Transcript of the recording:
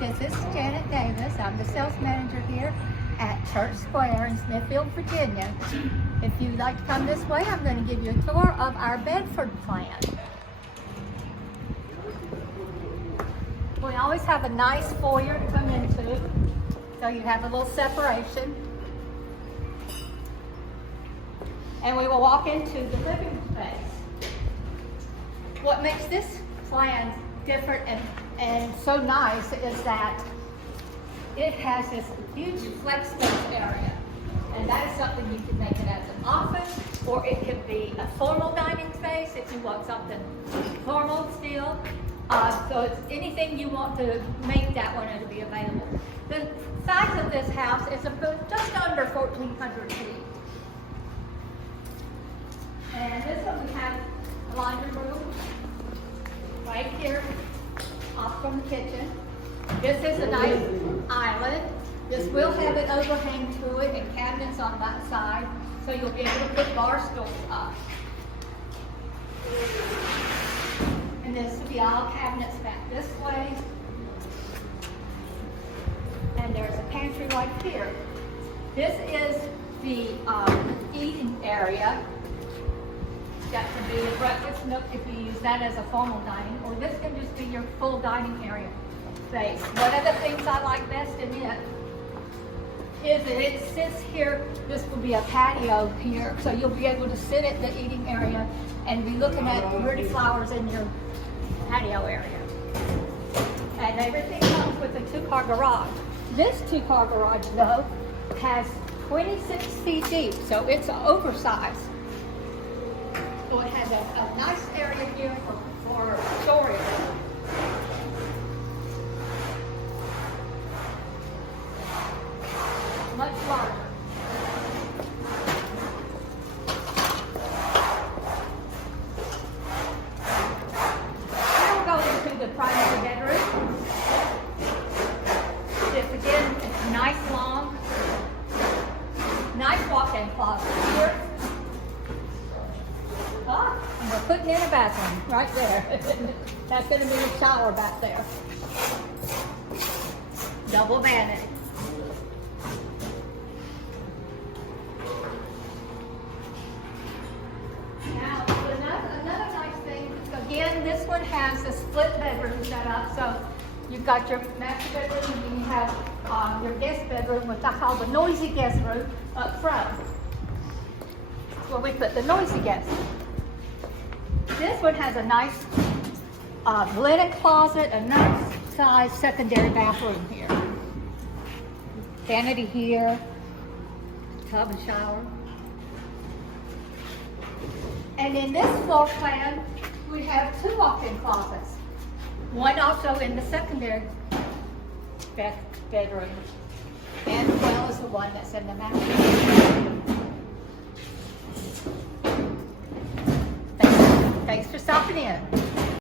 This is Janet Davis. I'm the sales manager here at Church Square in Smithfield, Virginia. If you'd like to come this way, I'm going to give you a tour of our Bedford plan. We always have a nice foyer to come into, so you have a little separation. And we will walk into the living space. What makes this plan different and so nice is that it has this huge flex space area. And that is something you can make it as an office, or it could be a formal dining space if you want something formal still. So it's anything you want to make that one to be available. The size of this house is just under 1,400 feet. And this one we have a laundry room right here off from the kitchen. This is a nice island. This will have an overhang to it and cabinets on that side, so you'll be able to put bar stools up. And this will be all cabinets back this way. And there's a pantry right here. This is the eating area. That can be a breakfast nook if you use that as a formal dining, or this can just be your full dining area space. One of the things I like best in it is that it sits here. This will be a patio here, so you'll be able to sit at the eating area and be looking at pretty flowers in your patio area. And everything comes with a 2-car garage. This 2-car garage, though, has 26 feet deep, so it's oversized. So it has a nice area here for storage. Much larger. Now we'll go into the primary bedroom. This again is a nice long, nice walk-in closet here. And we're putting in a bathroom right there. That's going to be a shower back there. Double vanity. Now, another nice thing, again, this one has a split bedroom set up. So you've got your master bedroom, and then you have your guest bedroom, which I call the noisy guest room, up front. Where we put the noisy guests. This one has a nice linen closet, a nice size secondary bathroom here. Vanity here, tub and shower. And in this floor plan, we have 2 walk-in closets. One also in the secondary bedroom, as well as the one that's in the master. Thanks for stopping in.